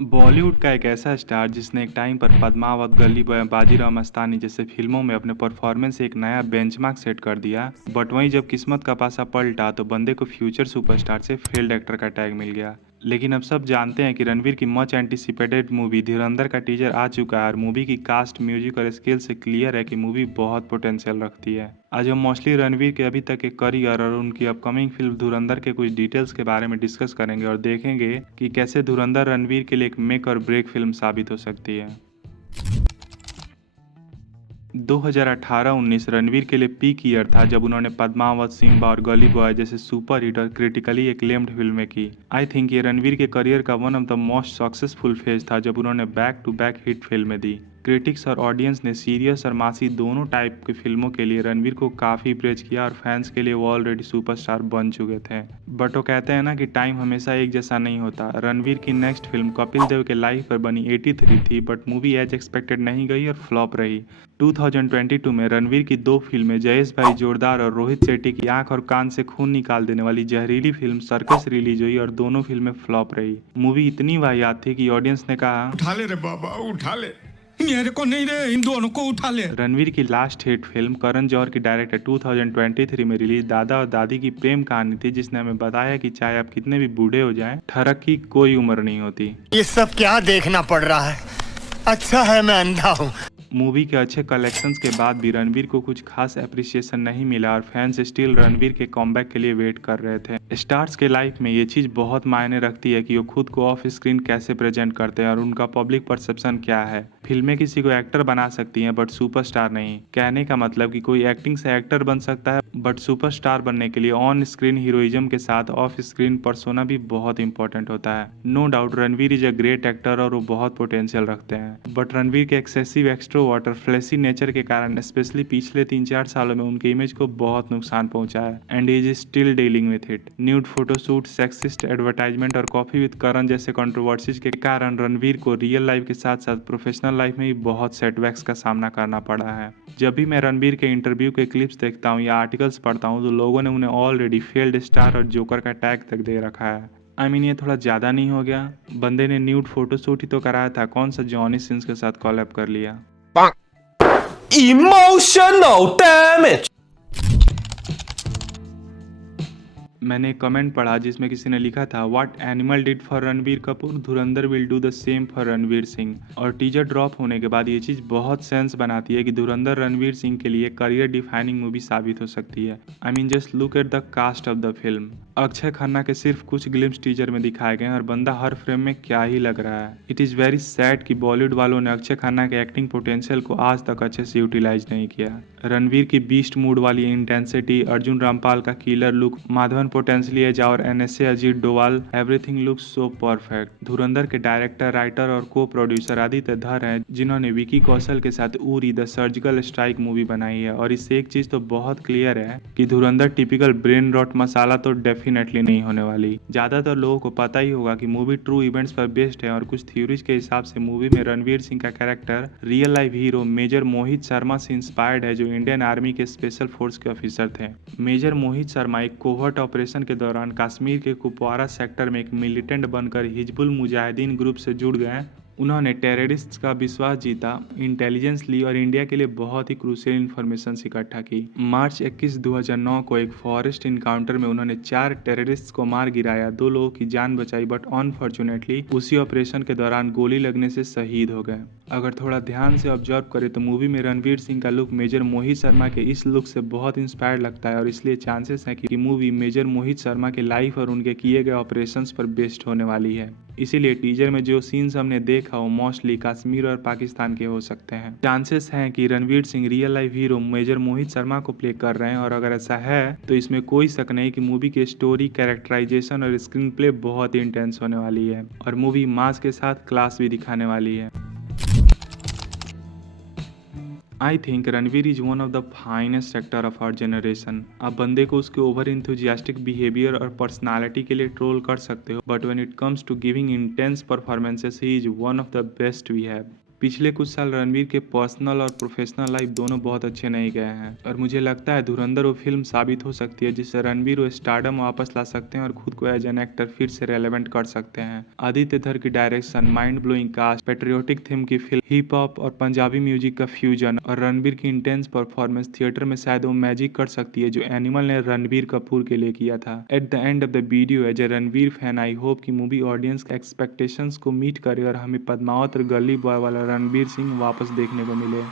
बॉलीवुड का एक ऐसा स्टार जिसने एक टाइम पर पद्मावत, गली बॉय, बाजीराव मस्तानी जैसे फिल्मों में अपने परफॉर्मेंस से एक नया बेंचमार्क सेट कर दिया। बट वहीं जब किस्मत का पासा पलटा तो बंदे को फ्यूचर सुपरस्टार से फेल्ड एक्टर का टैग मिल गया। लेकिन अब सब जानते हैं कि रणवीर की मच एंटिसिपेटेड मूवी धुरंधर का टीजर आ चुका है और मूवी की कास्ट, म्यूजिक और स्किल से क्लियर है कि मूवी बहुत पोटेंशियल रखती है। आज हम मोस्टली रणवीर के अभी तक के करियर और उनकी अपकमिंग फिल्म धुरंधर के कुछ डिटेल्स के बारे में डिस्कस करेंगे और देखेंगे कि कैसे धुरंधर रणवीर के लिए एक मेक और ब्रेक फिल्म साबित हो सकती है। 2018-19 रणवीर के लिए पीक ईयर था जब उन्होंने पद्मावत, सिम्बा और गली बॉय जैसे सुपर हिट और क्रिटिकली एक्लेम्ड फिल्में की। आई थिंक ये रणवीर के करियर का one of the most successful phase था जब उन्होंने बैक टू बैक हिट फिल्में दी। क्रिटिक्स और ऑडियंस ने सीरियस और मासी दोनों टाइप की फिल्मों के लिए रणवीर को काफ़ी प्रेज किया और फैंस के लिए वो ऑलरेडी सुपरस्टार बन चुके थे। बट वो कहते हैं ना कि टाइम हमेशा एक जैसा नहीं होता। रणवीर की नेक्स्ट फिल्म कपिल देव के लाइफ पर बनी 83 थी, बट मूवी एज एक्सपेक्टेड नहीं गई और फ्लॉप रही। 2022 में रणवीर की दो फिल्में जयेश भाई जोरदार और रोहित शेट्टी की आंख और कान से खून निकाल देने वाली जहरीली फिल्म सर्कस रिलीज हुई और दोनों फिल्में फ्लॉप रही। मूवी इतनी वाहियात थी कि ऑडियंस ने कहा, उठा ले रे बाबा, उठा ले, मेरे को नहीं रे, इन दोनों को उठा ले। रणवीर की last hit film Karan Johar की डायरेक्टर 2023 में रिलीज दादा और दादी की प्रेम कहानी थी, जिसने हमें बताया कि चाहे आप कितने भी बूढ़े हो जाएं, ठरक की कोई उम्र नहीं होती। ये सब क्या देखना पड़ रहा है? अच्छा है मैं अंधा हूँ। मूवी के अच्छे कलेक्शंस के बाद भी रणवीर को कुछ खास एप्रिसिएशन नहीं मिला और फैंस स्टिल रणवीर के कॉमबैक के लिए वेट कर रहे थे। स्टार्स के लाइफ में ये चीज़ बहुत मायने रखती है कि वो खुद को ऑफ स्क्रीन कैसे प्रेजेंट करते हैं और उनका पब्लिक परसेप्शन क्या है। फिल्में किसी को एक्टर बना सकती हैं बट सुपरस्टार नहीं। कहने का मतलब कि कोई एक्टिंग से एक्टर बन सकता है बट सुपरस्टार बनने के लिए ऑन स्क्रीन हीरोइज्म के साथ ऑफ स्क्रीन पर्सोना भी बहुत इंपॉर्टेंट होता है। No doubt Ranveer is a great actor और वो बहुत पोटेंशियल रखते हैं, बट रणवीर के एक्सेसिव एक्सट्रोवर्ट और फ्लैशी नेचर के कारण स्पेशली पिछले 3-4 सालों में उनके इमेज को बहुत नुकसान पहुंचा है and is still dealing with it. Nude photoshoot, sexist advertisement और कॉफी विद करण जैसे कंट्रोवर्सीज के कारण रणवीर को रियल लाइफ के साथ साथ प्रोफेशनल लाइफ में भी बहुत सेटबैक्स का सामना करना पड़ा है। जब भी मैं रणवीर के इंटरव्यू के क्लिप्स देखता हूँ या आर्टिकल्स पढ़ता हूँ तो लोगों ने उन्हें ऑलरेडी फेल्ड स्टार और जोकर का टैग तक दे रखा है। आई मीन ये थोड़ा ज़्यादा नहीं हो गया? बंदे ने न्यूड फोटोशूट ही तो कराया था, कौन सा जॉनी सिंस के साथ कॉलैब कर लिया। Emotional damage. मैंने एक कमेंट पढ़ा जिसमें किसी ने लिखा था, what animal did for Ranbir Kapoor, Dhurandhar will do the same for Ranveer Singh. और टीजर ड्रॉप होने के बाद ये चीज़ बहुत सेंस बनाती है कि धुरंधर रणवीर सिंह के लिए करियर डिफाइनिंग मूवी साबित हो सकती है। I mean just look at the cast of the film. Akshaye Khanna के सिर्फ कुछ ग्लिम्स टीजर में दिखाए गए हैं और बंदा हर फ्रेम में क्या ही लग रहा है। इट इज़ वेरी सैड कि बॉलीवुड वालों ने अक्षय खन्ना के एक्टिंग पोटेंशियल को आज तक अच्छे से यूटिलाइज नहीं किया। रणवीर की बीस्ट मूड वाली इंटेंसिटी, अर्जुन रामपाल का killer look, Madhavan potentially as और NSA Ajit Doval, everything looks so perfect. Dhurandhar के डायरेक्टर, राइटर और को प्रोड्यूसर आदित्य धर हैं जिन्होंने विकी कौशल के साथ Uri the surgical strike movie बनाई है। और इससे एक चीज़ तो बहुत क्लियर है कि धुरंधर टिपिकल ब्रेन रॉट मसाला तो डेफिनेटली नहीं होने वाली। ज़्यादातर लोगों को पता ही होगा कि मूवी ट्रू इवेंट्स पर बेस्ड है और कुछ थ्योरीज के हिसाब से मूवी में रणवीर सिंह का character real life hero major Mohit Sharma से इंस्पायर्ड है, जो इंडियन आर्मी के स्पेशल फोर्स के ऑफिसर थे। मेजर मोहित शर्मा एक कोवर्ट ऑपरेशन के दौरान कश्मीर के कुपवारा सेक्टर में एक मिलिटेंट बनकर हिजबुल मुजाहिदीन ग्रुप से जुड़ गए। उन्होंने टेररिस्ट्स का विश्वास जीता, इंटेलिजेंस ली और इंडिया के लिए बहुत ही क्रूशियल इन्फॉर्मेशन इकट्ठा की। मार्च 21, 2009 को एक फॉरेस्ट इनकाउंटर में उन्होंने 4 टेररिस्ट्स को मार गिराया, 2 लोगों की जान बचाई, बट अनफॉर्चुनेटली उसी ऑपरेशन के दौरान गोली लगने से शहीद हो गए। अगर थोड़ा ध्यान से ऑब्जर्व करें तो मूवी में रणवीर सिंह का लुक मेजर मोहित शर्मा के इस लुक से बहुत इंस्पायर्ड लगता है और इसलिए चांसेस हैं कि मूवी मेजर मोहित शर्मा के लाइफ और उनके किए गए ऑपरेशंस पर बेस्ड होने वाली है। इसीलिए टीजर में जो सीन्स हमने देखा वो मोस्टली कश्मीर और पाकिस्तान के हो सकते हैं। चांसेस हैं कि Ranveer Singh real life hero major Mohit Sharma को प्ले कर रहे हैं और अगर ऐसा है तो इसमें कोई शक नहीं कि मूवी की स्टोरी, कैरेक्टराइजेशन और स्क्रीन प्ले बहुत ही इंटेंस होने वाली है और मूवी मास के साथ क्लास भी दिखाने वाली है। I think Ranveer is one of the finest actor of our generation. आप बंदे को उसके ओवर इंथुजियास्टिक बिहेवियर और पर्सनालिटी के लिए ट्रोल कर सकते हो, but when it comes to giving intense performances he is one of the best we have. पिछले कुछ साल रणवीर के पर्सनल और प्रोफेशनल लाइफ दोनों बहुत अच्छे नहीं गए हैं और मुझे लगता है धुरंधर वो फिल्म साबित हो सकती है जिससे रणवीर वो स्टारडम वापस ला सकते हैं और खुद को एज एन एक्टर फिर से रेलेवेंट कर सकते हैं। आदित्य धर की direction, mind blowing cast, patriotic theme की फिल्म, हिप हॉप और पंजाबी म्यूजिक का फ्यूजन और रणवीर की इंटेंस परफॉर्मेंस थिएटर में शायद वो मैजिक कर सकती है जो एनिमल ने रणवीर कपूर के लिए किया था। At the end of the video as a Ranveer fan I hope कि मूवी ऑडियंस के एक्सपेक्टेशंस को मीट करे और हमें पद्मावत और गली बॉय वाला रणवीर सिंह वापस देखने को मिले।